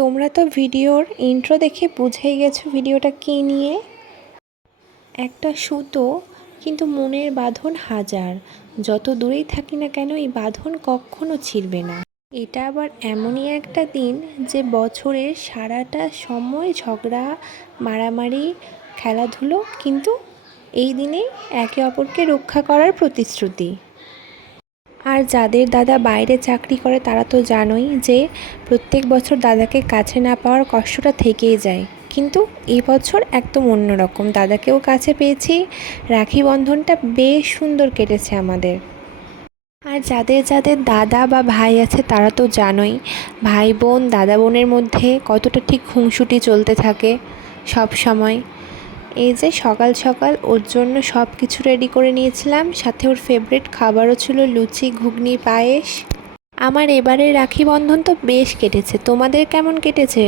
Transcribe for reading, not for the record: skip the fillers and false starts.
তোমরা তো ভিডিওর ইন্ট্রো দেখে বুঝেই গেছো ভিডিওটা কী নিয়ে। একটা সুতো, কিন্তু মনের বাঁধন হাজার। যত দূরেই থাকি না কেন এই বাঁধন কখনো ছিঁড়বে না। এটা আবার এমনই একটা দিন যে বছরের সারাটা সময় ঝগড়া, মারামারি, খেলাধুলো, কিন্তু এই দিনেই একে অপরকে রক্ষা করার প্রতিশ্রুতি। আর যাদের দাদা বাইরে চাকরি করে তারা তো জানোই যে প্রত্যেক বছর দাদাকে কাছে না পাওয়ার কষ্টটা থেকেই যায়। কিন্তু এই বছর একদম অন্যরকম, দাদাকেও কাছে পেয়েছি। রাখি বন্ধনটা বেশ সুন্দর কেটেছে আমাদের। আর যাদের যাদের দাদা বা ভাই আছে তারা তো জানোই ভাই বোন দাদা বোনের মধ্যে কতটা ঠিক খুনসুটি চলতে থাকে সব সময়। এই যে সকাল সকাল ওর জন্য সব কিছু রেডি করে নিয়েছিলাম, সাথে ওর ফেভারিট খাবারও ছিল লুচি, ঘুগনি, পায়েস। আমার এবারে রাখি বন্ধন তো বেশ কেটেছে। তোমাদের কেমন কেটেছে?